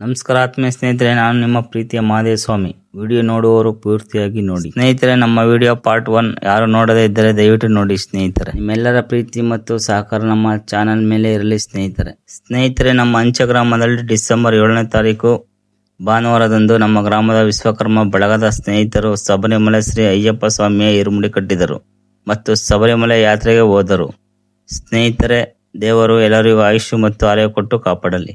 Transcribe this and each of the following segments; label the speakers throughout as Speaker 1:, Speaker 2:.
Speaker 1: ನಮಸ್ಕಾರ ಆತ್ಮೀಯ ಸ್ನೇಹಿತರೆ, ನಾನು ನಿಮ್ಮ ಪ್ರೀತಿಯ ಮಹಾದೇವ ಸ್ವಾಮಿ. ವಿಡಿಯೋ ನೋಡುವವರು ಪೂರ್ತಿಯಾಗಿ ನೋಡಿ. ಸ್ನೇಹಿತರೆ, ನಮ್ಮ ವಿಡಿಯೋ ಪಾರ್ಟ್ ಒನ್ ಯಾರು ನೋಡದೇ ಇದ್ದರೆ ದಯವಿಟ್ಟು ನೋಡಿ ಸ್ನೇಹಿತರೆ. ನಿಮ್ಮೆಲ್ಲರ ಪ್ರೀತಿ ಮತ್ತು ಸಹಕಾರ ನಮ್ಮ ಚಾನಲ್ ಮೇಲೆ ಇರಲಿ ಸ್ನೇಹಿತರೆ. ಸ್ನೇಹಿತರೆ, ನಮ್ಮ ಅಂಚೆ ಗ್ರಾಮದಲ್ಲಿ ಡಿಸೆಂಬರ್ ಏಳನೇ ತಾರೀಕು, ಭಾನುವಾರದಂದು ನಮ್ಮ ಗ್ರಾಮದ ವಿಶ್ವಕರ್ಮ ಬಳಗದ ಸ್ನೇಹಿತರು ಸಬರಿಮಲೆ ಶ್ರೀ ಅಯ್ಯಪ್ಪ ಸ್ವಾಮಿಯ ಇರುಮುಡಿ ಕಟ್ಟಿದರು ಮತ್ತು ಸಬರಿಮಲೆ ಯಾತ್ರೆಗೆ ಹೋದರು. ಸ್ನೇಹಿತರೆ, ದೇವರು ಎಲ್ಲರಿಗೂ ಆಯುಷ್ಯ ಮತ್ತು ಆರೋಗ್ಯ ಕೊಟ್ಟು ಕಾಪಾಡಲಿ.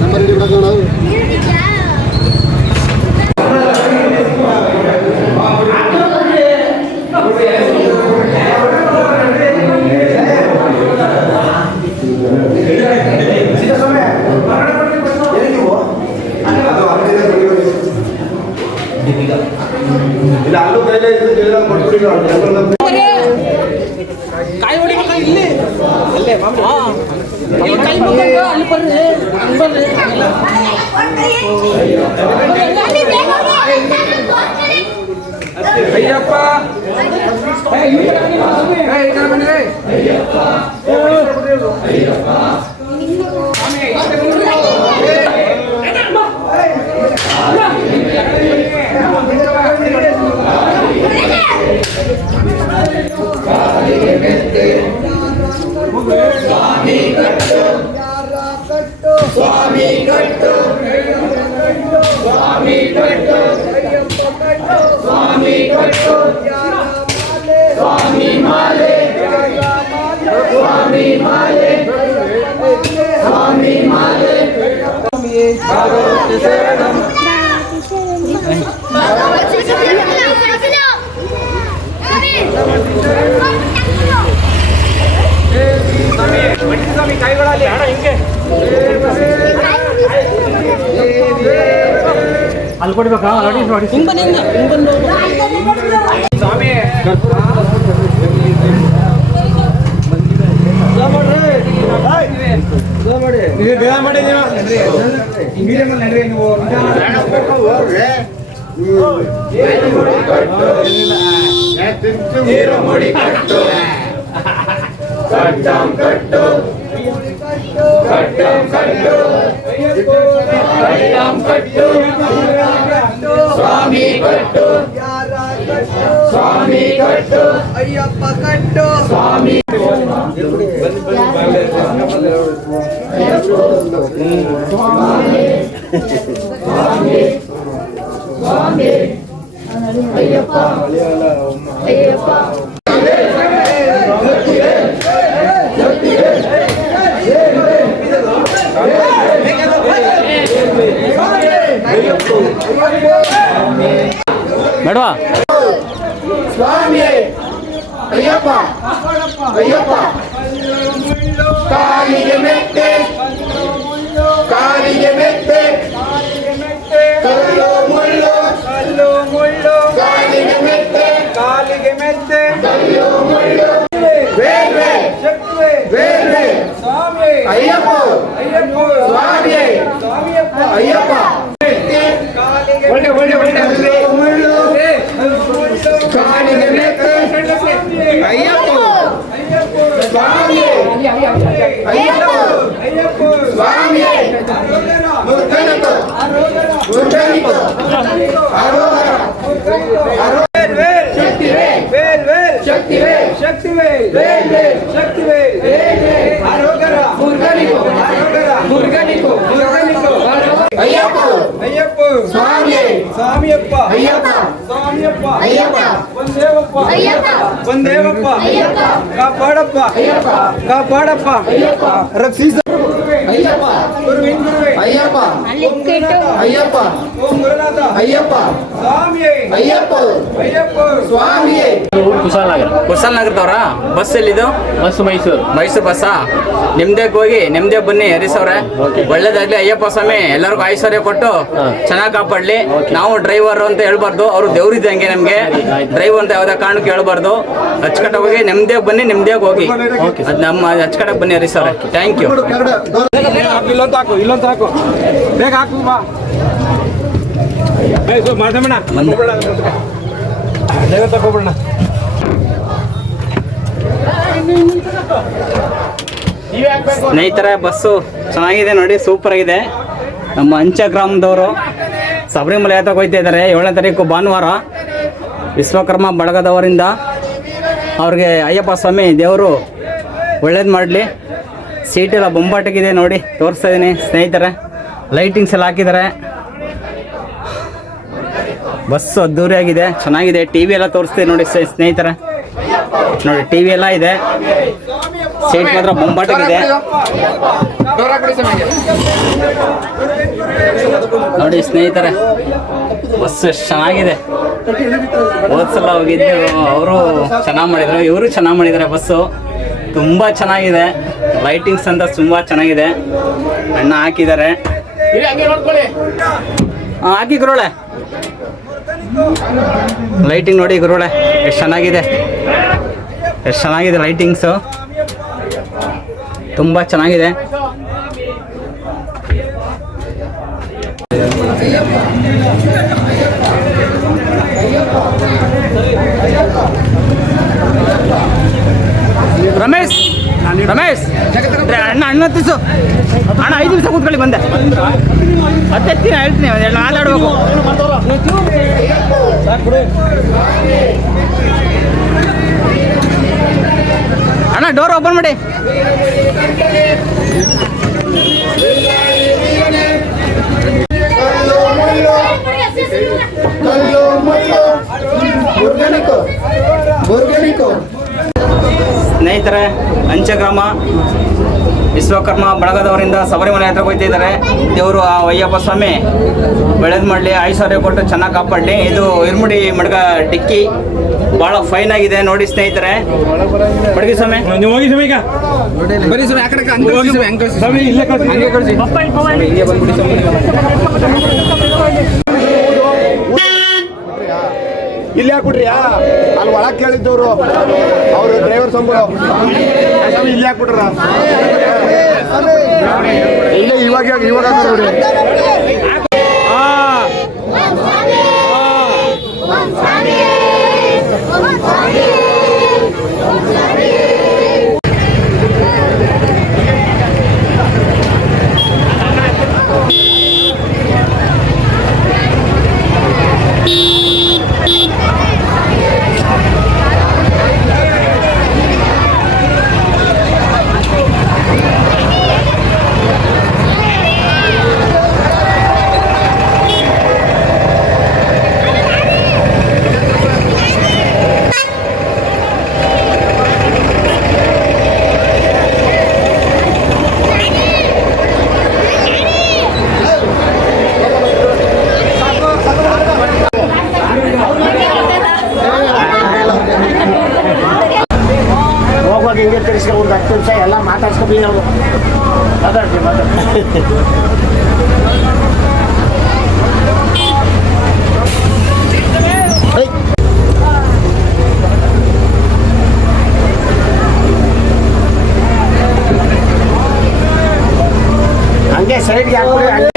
Speaker 2: ನಂಬರ್ ಹಿಡಿಬೇಕು ನಾವು
Speaker 3: ಕಾಯಿ ಹೊಡಿಬೇಕು ಇಲ್ಲಿ ಅಲ್ಲೇ ಮಾಮೂಲಿ ಕೈ ಮುಗ್ಕೊಂಡು ಅಲ್ಲಿ ಬರ್ರಿ ಅಲ್ಲಿ ಬರ್ರಿ
Speaker 4: ಅಯ್ಯಪ್ಪ
Speaker 5: ಸ್ವಾಮಿ ಕೈಗಳಲ್ಲಿ ಹಣ ಹಿಂಗೆ ಅಲ್ಲಿ ಕೊಡ್ಬೇಕಾ ಸ್ವಾಮಿ ನೀವು ಬೇಡ ಮಾಡಿ ನೀವು
Speaker 2: ನೀರು ಮುಡಿ ಕಟ್ಟು ಕಟ್ಟಂ ಕಟ್ಟು ಕಟ್ಟಂ ಕಟ್ಟು ಕಟ್ಟಂ ಕಟ್ಟು ಸ್ವಾಮಿ ಕಟ್ಟು ಸ್ವಾಮಿ ಕಟ್ಟು
Speaker 4: ಅಯ್ಯಪ್ಪ ಕಟ್ಟು
Speaker 2: சக்திவேல் வேல்வேல் சக்திவேல் வேல்வேல் அரோகரா முருகனிகோ
Speaker 5: அரோகரா முருகனிகோ
Speaker 2: முருகனிகோ ஐயப்பா
Speaker 5: ஐயப்பா சுவாமி
Speaker 2: சாமியப்பா ஐயப்பா சாமியப்பா
Speaker 5: ஐயப்பா
Speaker 2: வந்தேவப்பா
Speaker 5: ஐயப்பா
Speaker 2: வந்தேவப்பா
Speaker 5: ஐயப்பா
Speaker 2: காப்பாடப்பா
Speaker 5: ஐயப்பா
Speaker 2: காப்பாடப்பா
Speaker 5: ஐயப்பா
Speaker 2: ரக்ஷீச ஐயப்பா குருவின் குருவே ஐயப்பா ஐயப்பா ஓம் ಅಯ್ಯಪ್ಪ. ಅಯ್ಯಪ್ಪ.
Speaker 5: ಸ್ವಾಮಿಯೇ.
Speaker 1: ಕುಶಾಲನಗರದವ್ರ? ಬಸ್ ಎಲ್ಲಿದು?
Speaker 6: ಬಸ್ ಮೈಸೂರು.
Speaker 1: ಮೈಸೂರು ಬಸ್ಸಾ? ನಿಮ್ದೇ ಹೋಗಿ ನಿಮ್ದೇ ಬನ್ನಿ ಹರಿಸವ್ರೆ ಒಳ್ಳೇದಾಗ್ಲಿ ಅಯ್ಯಪ್ಪ ಸ್ವಾಮಿ. ಎಲ್ಲರಿಗೂ ಐಶ್ವರ್ಯ ಕೊಟ್ಟು ಚೆನ್ನಾಗಿ ಕಾಪಾಡ್ಲಿ. ನಾವು ಡ್ರೈವರ್ ಅಂತ ಹೇಳ್ಬಾರ್ದು. ಅವರು ದೇವ್ರಿದ್ದಂಗೆ ನಮ್ಗೆ. ಡ್ರೈವರ್ ಅಂತ ಯಾವ್ದೇ ಕಾರಣಕ್ಕೆ ಹೇಳ್ಬಾರ್ದು. ಅಚ್ಚುಕಟ್ಟಾಗಿ ಹೋಗಿ ನಿಮ್ದೇ ಬನ್ನಿ ನಿಮ್ದೇ ಹೋಗಿ. ಅದ್ ನಮ್ಮ ಅಚ್ಚುಕಟ್ಟಾಗಿ ಬನ್ನಿ ಹರಿಸವ್ರೆ ಥ್ಯಾಂಕ್ ಯು
Speaker 5: ಇಲ್ಲೊಂದು ಹಾಕು ಇಲ್ಲೊಂದು ಹಾಕು. ಬೇಗ ಹಾಕು ಬಾ.
Speaker 1: ಸ್ನೇಹಿತರೆ ಬಸ್ಸು ಚೆನ್ನಾಗಿದೆ ನೋಡಿ ಸೂಪರ್ ಆಗಿದೆ ನಮ್ಮ ಅಂಚ ಗ್ರಾಮದವರು ಶಬರಿಮಲೆ ಯಾತ್ರೆಗೆ ಹೋಗ್ತಾ ಇದ್ದಾರೆ. ಏಳನೇ ತಾರೀಕು ಭಾನುವಾರ ವಿಶ್ವಕರ್ಮ ಬಳಗದವರಿಂದ ಅವ್ರಿಗೆ ಅಯ್ಯಪ್ಪ ಸ್ವಾಮಿ ದೇವರು ಒಳ್ಳೇದು ಮಾಡಲಿ. ಸೀಟೆಲ್ಲ ಬೊಂಬಾಟಕ್ಕಿದೆ ನೋಡಿ ತೋರಿಸ್ತಾ ಇದ್ದೀನಿ ಸ್ನೇಹಿತರೆ. ಲೈಟಿಂಗ್ಸ್ ಎಲ್ಲ ಹಾಕಿದ್ದಾರೆ. ಬಸ್ಸು ಅದ್ದೂರಿಯಾಗಿದೆ ಚೆನ್ನಾಗಿದೆ. ಟಿ ವಿ ಎಲ್ಲ ತೋರಿಸ್ತೀವಿ ನೋಡಿ ಸ್ನೇಹಿತರ. ನೋಡಿ ಟಿ ವಿ ಎಲ್ಲ ಇದೆ. ಸೀಟ್ ಮಾತ್ರ ಬೊಂಬಾಟಾಗಿದೆ ನೋಡಿ ಸ್ನೇಹಿತರೆ ಬಸ್ ಎಷ್ಟು ಚೆನ್ನಾಗಿದೆ. ಹೋದ್ಸಲ ಹೋಗಿದ್ದು ಅವರು ಚೆನ್ನಾಗಿ ಮಾಡಿದ್ರು. ಇವರು ಚೆನ್ನಾಗಿ ಮಾಡಿದ್ದಾರೆ ಬಸ್ಸು. ತುಂಬ ಚೆನ್ನಾಗಿದೆ. ಲೈಟಿಂಗ್ಸ್ ಅಂತ ತುಂಬ ಚೆನ್ನಾಗಿದೆ. ಅಣ್ಣ ಹಾಕಿದ್ದಾರೆ. ಹಾಕಿ ಗುರುಳೆ ಲೈಟಿಂಗ್ ನೋಡಿ ಗುರುಳೆ ಎಷ್ಟು ಚೆನ್ನಾಗಿದೆ. ಎಷ್ಟು ಚೆನ್ನಾಗಿದೆ ಲೈಟಿಂಗ್ಸು ತುಂಬ ಚೆನ್ನಾಗಿದೆ. ರಮೇಶ್! ರಮೇಶ್! ಅಣ್ಣ ಅಣ್ಣ ಹತ್ತಿಸು ಅಣ್ಣ ಐದು ನಿಮಿಷ ಕೂತ್ಕೊಳ್ಳಿ ಬಂದೆ. ಹತ್ತೆತ್ತೀನಿ ಹೇಳ್ತೀನಿ ಎರಡು ಅಣ್ಣ ಡೋರ್ ಓಪನ್ ಮಾಡಿ.
Speaker 7: Orgánico. Orgánico.
Speaker 3: ಸ್ನೇಹಿತರೆ ಅಂಚಗ್ರಾಮ ವಿಶ್ವಕರ್ಮ ಬಳಗದವರಿಂದ ಶಬರಿಮಲೆ ಹತ್ರ ಹೋಗ್ತಿದ್ದಾರೆ. ದೇವರು ಆ ಅಯ್ಯಪ್ಪ ಸ್ವಾಮಿ ಬೆಳೆದ್ ಮಾಡಲಿ ಐಶ್ವರ್ಯ ಕೊಟ್ಟು ಚೆನ್ನಾಗಿ ಕಾಪಾಡಲಿ. ಇದು ಇರ್ಮುಡಿ ಮಡ್ಗ ಡಿಕ್ಕಿ ಭಾಳ ಫೈನ್ ಆಗಿದೆ ನೋಡಿ ಸ್ನೇಹಿತರೆ. ಮಡಗಿ ಸ್ವಾಮಿ.
Speaker 5: ನೀವು ಹೋಗಿ ಸ್ವಾಮಿ ಈಗ.
Speaker 1: ಬರೀ ಸ್ವಾಮಿ ಆ ಕಡೆ ಹಂಗೆ ಕಳ್ಸಿ ಸ್ವಾಮಿ, ಹಂಗೆ ಕಳ್ಸಿ
Speaker 5: ಸ್ವಾಮಿ. ಇಲ್ಲೇ ಕಳ್ಸಿ
Speaker 1: ಹಂಗೆ ಕಳ್ಸಿ ಹಿಂಗೆ ಬಂದ್ಬಿಡಿ ಸ್ವಾಮಿ
Speaker 2: ಇಲ್ಲಿ ಹಾಕ್ಬಿಟ್ರಿಯಾ ಅಲ್ಲಿ ಒಳಗೆ ಕೇಳಿದ್ದವ್ರು. ಅವರು ಡ್ರೈವರ್ ಸಂಬಳ. ಇಲ್ಲಿ ಹಾಕ್ಬಿಟ್ರ ಇಲ್ಲ ಇವಾಗ ಇವಾಗ ನೋಡಿ সাইড
Speaker 1: ইয়া করে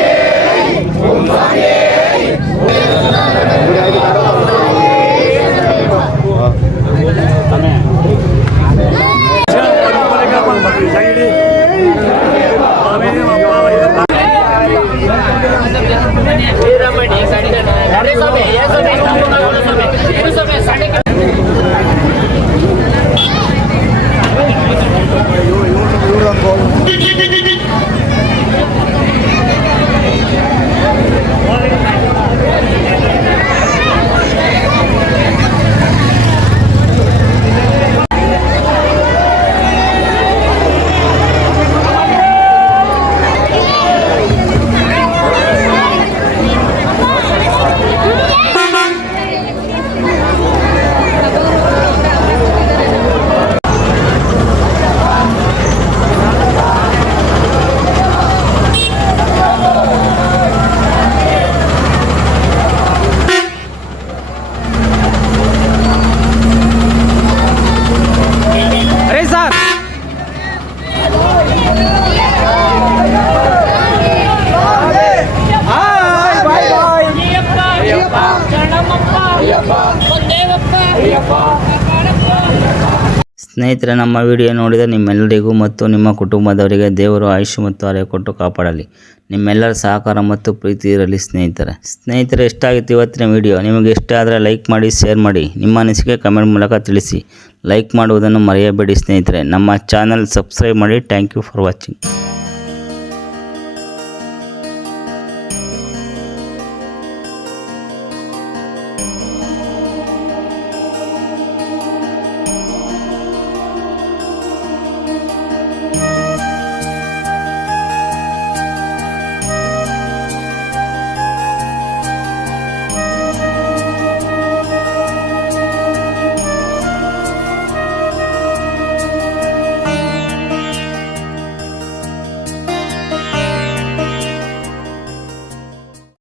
Speaker 3: ಸ್ನೇಹಿತರೆ, ನಮ್ಮ ವಿಡಿಯೋ ನೋಡಿದ ನಿಮ್ಮೆಲ್ಲರಿಗೂ ಮತ್ತು ನಿಮ್ಮ ಕುಟುಂಬದವರಿಗೆ ದೇವರು ಆಯುಷ್ ಮತ್ತು ಅರೆ ಕೊಟ್ಟು ಕಾಪಾಡಲಿ. ನಿಮ್ಮೆಲ್ಲರ ಸಹಕಾರ ಮತ್ತು ಪ್ರೀತಿ ಇರಲಿ ಸ್ನೇಹಿತರೆ. ಸ್ನೇಹಿತರೆ, ಎಷ್ಟಾಗಿತ್ತು ಇವತ್ತಿನ ವಿಡಿಯೋ? ನಿಮಗೆ ಇಷ್ಟ ಆದರೆ ಲೈಕ್ ಮಾಡಿ, ಶೇರ್ ಮಾಡಿ. ನಿಮ್ಮ ಅನಿಸಿಕೆ ಕಮೆಂಟ್ ಮೂಲಕ ತಿಳಿಸಿ. ಲೈಕ್ ಮಾಡುವುದನ್ನು ಮರೆಯಬೇಡಿ ಸ್ನೇಹಿತರೆ. ನಮ್ಮ ಚಾನಲ್ ಸಬ್ಸ್ಕ್ರೈಬ್ ಮಾಡಿ. Thank you for watching.